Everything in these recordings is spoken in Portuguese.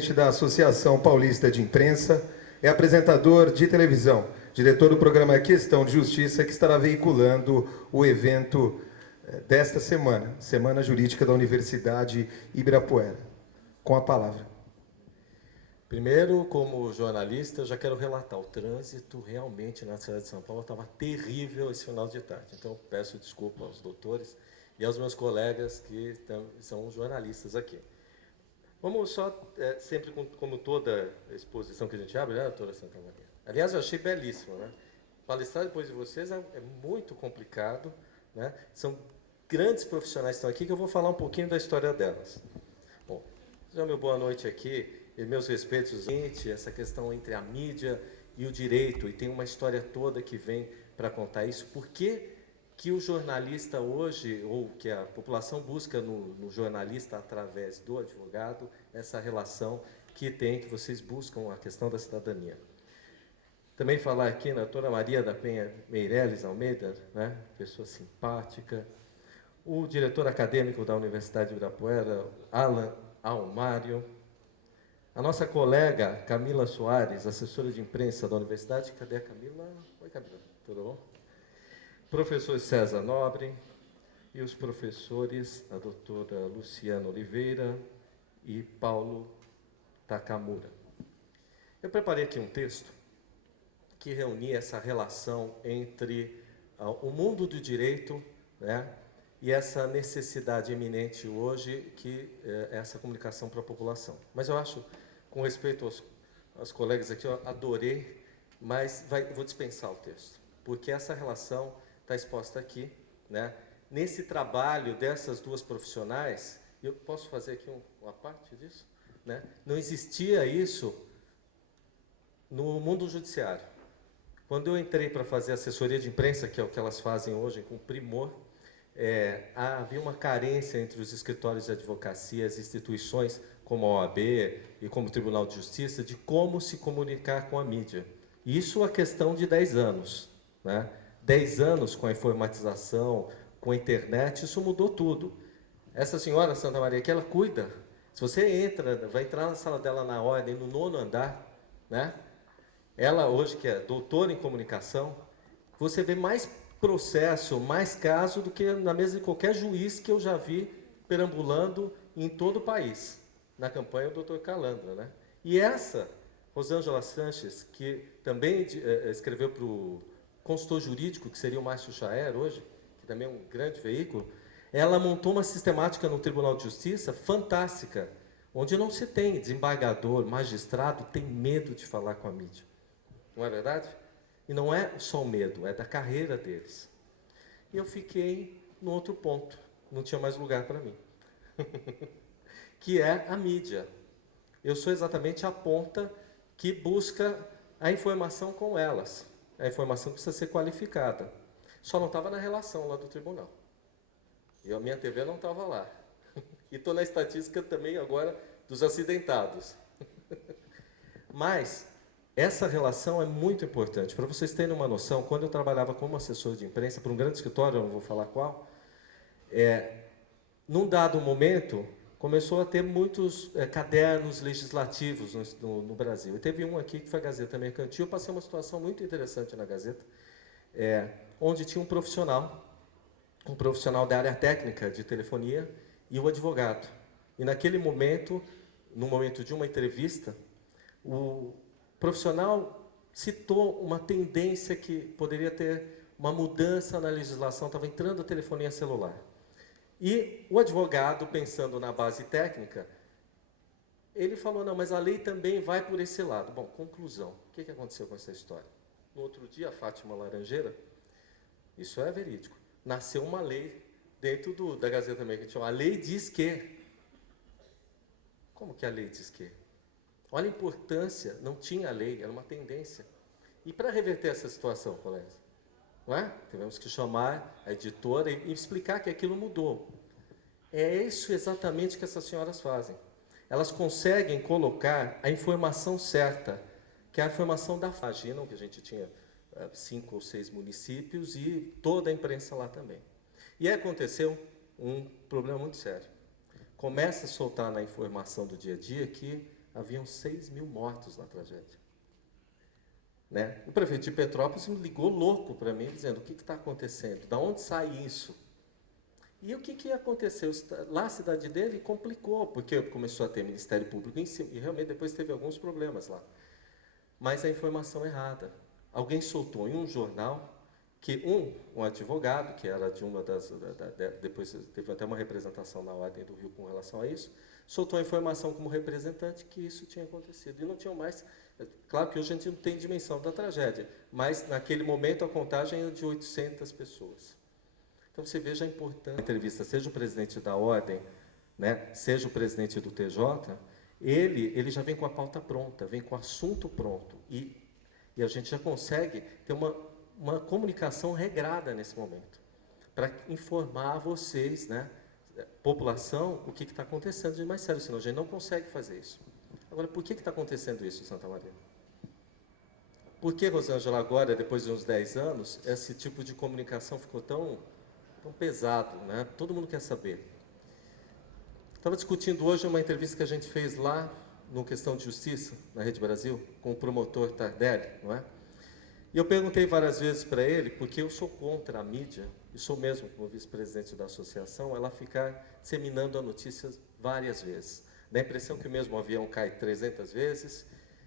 Presidente da Associação Paulista de Imprensa, é apresentador de televisão, diretor do programa Questão de Justiça, que estará veiculando o evento desta semana, Semana Jurídica da Universidade Ibirapuera. Com a palavra. Primeiro, como jornalista, eu já quero relatar, o trânsito realmente na cidade de São Paulo estava terrível esse final de tarde. Então, peço desculpa aos doutores e aos meus colegas que são jornalistas aqui. Vamos só, sempre como toda exposição que a gente abre, né, doutora Santa Maria? Aliás, eu achei belíssimo, né? Palestrar depois de vocês é muito complicado, né? São grandes profissionais que estão aqui, que eu vou falar um pouquinho da história delas. Bom, já meu boa noite aqui, e meus respeitos, essa questão entre a mídia e o direito, e tem uma história toda que vem para contar isso. Por que o jornalista hoje, ou que a população busca no jornalista através do advogado, essa relação que vocês buscam a questão da cidadania. Também falar aqui na doutora Maria da Penha Meireles Almeida, né, pessoa simpática, o diretor acadêmico da Universidade de Ibirapuera, Alan Almário, a nossa colega Camila Soares, assessora de imprensa da universidade. Cadê a Camila? Oi, Camila, tudo bom? Professor César Nobre e os professores, a doutora Luciana Oliveira e Paulo Takamura. Eu preparei aqui um texto que reunia essa relação entre o mundo do direito, né, e essa necessidade eminente hoje que é essa comunicação para a população. Mas eu acho, com respeito aos colegas aqui, eu adorei, mas vou dispensar o texto, porque essa relação está exposta aqui, né? Nesse trabalho dessas duas profissionais, eu posso fazer aqui uma parte disso, né? Não existia isso no mundo judiciário. Quando eu entrei para fazer assessoria de imprensa, que é o que elas fazem hoje com primor, havia uma carência entre os escritórios de advocacia, as instituições como a OAB e como o Tribunal de Justiça, de como se comunicar com a mídia. Isso a questão de 10 anos, né? 10 anos com a informatização, com a internet, isso mudou tudo. Essa senhora, Santa Maria, que ela cuida. Se você vai entrar na sala dela na ordem, no 9º andar, né? Ela hoje, que é doutora em comunicação, você vê mais processo, mais caso do que na mesa de qualquer juiz que eu já vi perambulando em todo o país, na campanha do Dr. Calandra, né? E essa, Rosângela Sanches, que também escreveu para o consultor jurídico, que seria o Márcio Chaer hoje, que também é um grande veículo, ela montou uma sistemática no Tribunal de Justiça fantástica, onde não se tem desembargador, magistrado, tem medo de falar com a mídia. Não é verdade? E não é só o medo, é da carreira deles. E eu fiquei no outro ponto, não tinha mais lugar para mim, que é a mídia. Eu sou exatamente a ponta que busca a informação com elas. A informação precisa ser qualificada. Só não estava na relação lá do tribunal. E a minha TV não estava lá. E estou na estatística também agora dos acidentados. Mas essa relação é muito importante. Para vocês terem uma noção, quando eu trabalhava como assessor de imprensa para um grande escritório, eu não vou falar qual, num dado momento, começou a ter muitos cadernos legislativos no Brasil. E teve um aqui que foi a Gazeta Mercantil. Eu passei uma situação muito interessante na Gazeta, onde tinha um profissional da área técnica de telefonia e o advogado. E naquele momento, no momento de uma entrevista, o profissional citou uma tendência que poderia ter uma mudança na legislação, estava entrando a telefonia celular. E o advogado, pensando na base técnica, ele falou, não, mas a lei também vai por esse lado. Bom, conclusão, o que aconteceu com essa história? No outro dia, a Fátima Laranjeira, isso é verídico, nasceu uma lei dentro da Gazeta Mercantil. A lei diz que... Como que a lei diz que? Olha a importância, não tinha lei, era uma tendência. E para reverter essa situação, colegas, não é? Tivemos que chamar a editora e explicar que aquilo mudou. É isso exatamente que essas senhoras fazem. Elas conseguem colocar a informação certa, que é a informação da FAGE. Imaginam que a gente tinha 5 ou 6 municípios e toda a imprensa lá também. E aí aconteceu um problema muito sério. Começa a soltar na informação do dia a dia que haviam 6.000 mortos na tragédia. Né? O prefeito de Petrópolis me ligou louco para mim, dizendo, o que está acontecendo? Da onde sai isso? E o que aconteceu? Lá a cidade dele complicou, porque começou a ter Ministério Público em cima, e realmente depois teve alguns problemas lá. Mas a informação errada. Alguém soltou em um jornal que um advogado, que era de uma das... depois teve até uma representação na Ordem do Rio com relação a isso, soltou a informação como representante que isso tinha acontecido. E não tinham mais... Claro que hoje a gente não tem dimensão da tragédia, mas naquele momento a contagem era de 800 pessoas. Então você veja a importância da entrevista, seja o presidente da Ordem, né, seja o presidente do TJ, ele já vem com a pauta pronta, vem com o assunto pronto. E a gente já consegue ter uma comunicação regrada nesse momento, para informar vocês, né, população, o que está acontecendo de mais sério, senão a gente não consegue fazer isso. Agora, por que está acontecendo isso em Santa Maria? Por que, Rosângela, agora, depois de uns 10 anos, esse tipo de comunicação ficou tão pesado, né? Todo mundo quer saber. Estava discutindo hoje uma entrevista que a gente fez lá, no Questão de Justiça, na Rede Brasil, com o promotor Tardelli, não é? E eu perguntei várias vezes para ele, porque eu sou contra a mídia, e sou mesmo, como vice-presidente da associação, ela ficar disseminando a notícia várias vezes. Dá a impressão que o mesmo avião cai 300 vezes,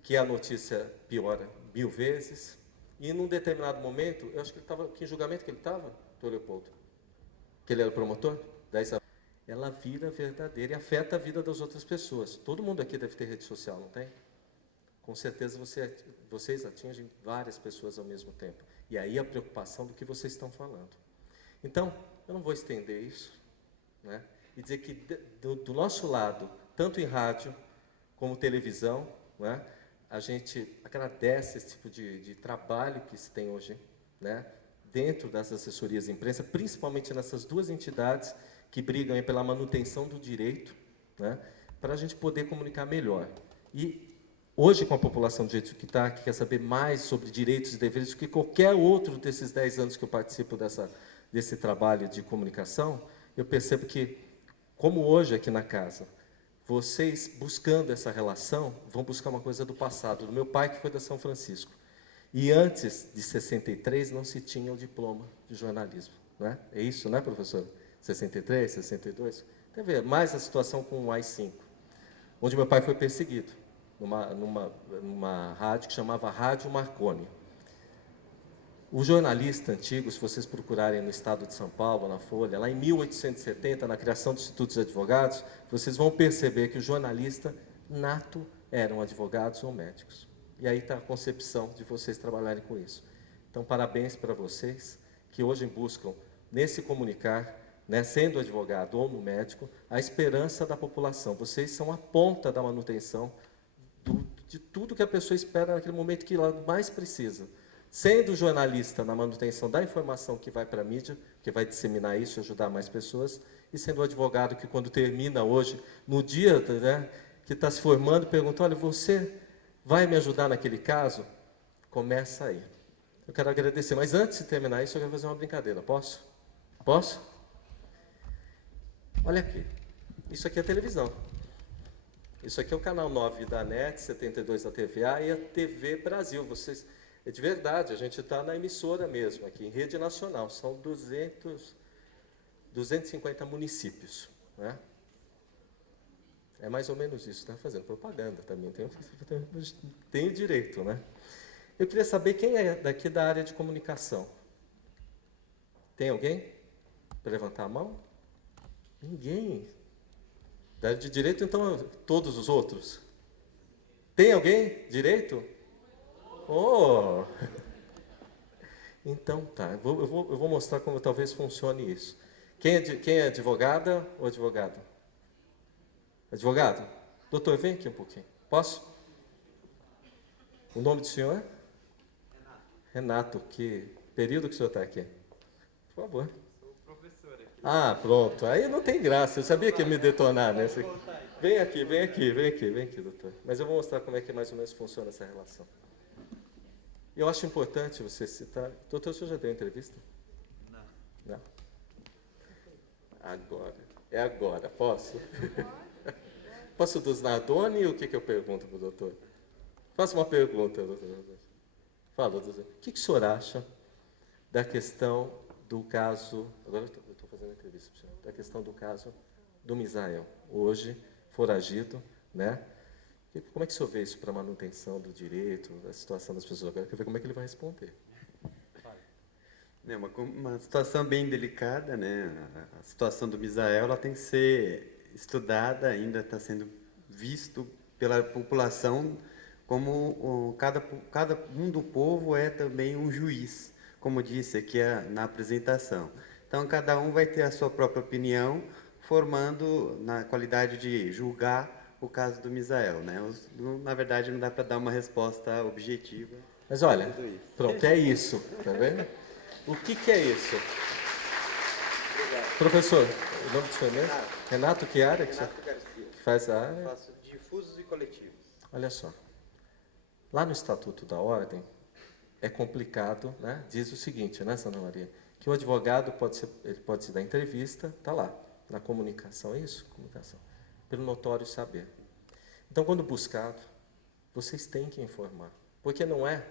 que a notícia piora 1000 vezes, e num determinado momento, eu acho que ele estava, que julgamento que ele estava, doutor Leopoldo? Que ele era promotor? Ela vira verdadeira e afeta a vida das outras pessoas. Todo mundo aqui deve ter rede social, não tem? Com certeza vocês atingem várias pessoas ao mesmo tempo. E aí a preocupação do que vocês estão falando. Então, eu não vou estender isso, né? E dizer que do nosso lado, tanto em rádio como televisão, né, a gente agradece esse tipo de trabalho que se tem hoje, né, dentro das assessorias de imprensa, principalmente nessas duas entidades que brigam aí pela manutenção do direito, né, para a gente poder comunicar melhor. E hoje, com a população do jeito que está, que quer saber mais sobre direitos e deveres do que qualquer outro desses 10 anos que eu participo desse trabalho de comunicação, eu percebo que, como hoje aqui na casa, vocês, buscando essa relação, vão buscar uma coisa do passado, do meu pai, que foi da São Francisco. E antes de 63, não se tinha o diploma de jornalismo. Né? É isso, né, professor? 63, 62? Quer ver, mais a situação com o AI-5, onde meu pai foi perseguido, numa rádio que chamava Rádio Marconi. O jornalista antigo, se vocês procurarem no estado de São Paulo, na Folha, lá em 1870, na criação dos institutos de advogados, vocês vão perceber que o jornalista nato eram advogados ou médicos. E aí está a concepção de vocês trabalharem com isso. Então, parabéns para vocês, que hoje buscam, nesse comunicar, né, sendo advogado ou no médico, a esperança da população. Vocês são a ponta da manutenção de tudo que a pessoa espera naquele momento que ela mais precisa. Sendo jornalista na manutenção da informação que vai para a mídia, que vai disseminar isso e ajudar mais pessoas, e sendo advogado que, quando termina hoje, no dia, né, que está se formando, pergunta, olha, você vai me ajudar naquele caso? Começa aí. Eu quero agradecer, mas antes de terminar isso, eu quero fazer uma brincadeira. Posso? Posso? Olha aqui. Isso aqui é televisão. Isso aqui é o canal 9 da NET, 72 da TVA e a TV Brasil. Vocês, é de verdade, a gente está na emissora mesmo, aqui em rede nacional. São 250 municípios. Né? É mais ou menos isso, está fazendo propaganda também, tem o direito, né? Eu queria saber quem é daqui da área de comunicação. Tem alguém para levantar a mão? Ninguém. Da área de direito, então, todos os outros? Tem alguém? Direito? Oh! Então, tá, eu vou mostrar como talvez funcione isso. Quem é advogada ou advogado? Advogado? Doutor, vem aqui um pouquinho. Posso? O nome do senhor? Renato. Que período que o senhor está aqui? Por favor. Sou professor aqui. Ah, pronto. Aí não tem graça. Eu sabia que ia me detonar, né? Vem aqui, doutor. Mas eu vou mostrar como é que mais ou menos funciona essa relação. Eu acho importante você citar... Doutor, o senhor já deu entrevista? Não. Agora. É agora. Posso? Posso dos Nardoni? O que eu pergunto para o doutor? Faça uma pergunta, doutor. Fala, doutor. O que o senhor acha da questão do caso... Agora eu estou fazendo a entrevista para o senhor. Da questão do caso do Misael, hoje foragido, né? Como é que o senhor vê isso para a manutenção do direito, da situação das pessoas? Agora eu quero ver como é que ele vai responder. É uma situação bem delicada, né? A situação do Misael, ela tem que ser estudada, ainda está sendo visto pela população como cada um do povo é também um juiz, como disse aqui na apresentação. Então, cada um vai ter a sua própria opinião, formando na qualidade de julgar o caso do Misael, né? Na verdade, não dá para dar uma resposta objetiva. Mas olha, pronto, é isso, tá vendo? O que é isso? Obrigado. Professor, o nome do senhor mesmo? Renato, que área? Renato Garcia. Que faz a área? Eu faço difusos e coletivos. Olha só, lá no Estatuto da Ordem, é complicado, né? Diz o seguinte, né, Santa Maria? Que o advogado ele pode se dar entrevista, está lá, na comunicação, é isso? Comunicação. Pelo notório saber. Então, quando buscado, vocês têm que informar. Porque não é,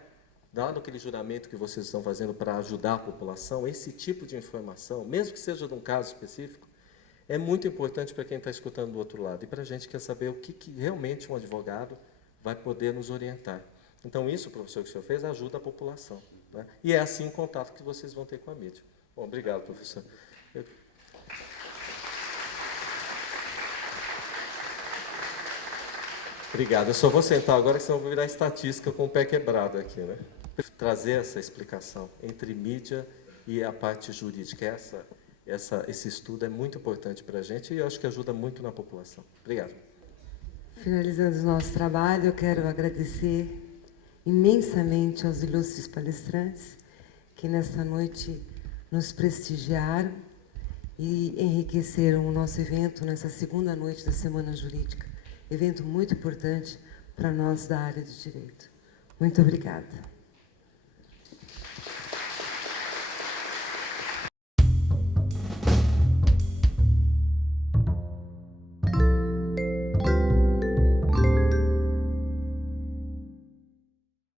dado aquele juramento que vocês estão fazendo para ajudar a população, esse tipo de informação, mesmo que seja de um caso específico, é muito importante para quem está escutando do outro lado. E para a gente quer saber o que realmente um advogado vai poder nos orientar. Então, isso, professor, que o senhor fez, ajuda a população, né? E é assim o contato que vocês vão ter com a mídia. Bom, obrigado, professor. Obrigado. Eu só vou sentar agora, que senão eu vou virar estatística com o pé quebrado aqui, né? Trazer essa explicação entre mídia e a parte jurídica. Esse estudo é muito importante para a gente e eu acho que ajuda muito na população. Obrigado. Finalizando o nosso trabalho, eu quero agradecer imensamente aos ilustres palestrantes que nesta noite nos prestigiaram e enriqueceram o nosso evento nessa segunda noite da Semana Jurídica. Evento muito importante para nós da área de direito. Muito obrigada.